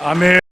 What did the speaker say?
아멘.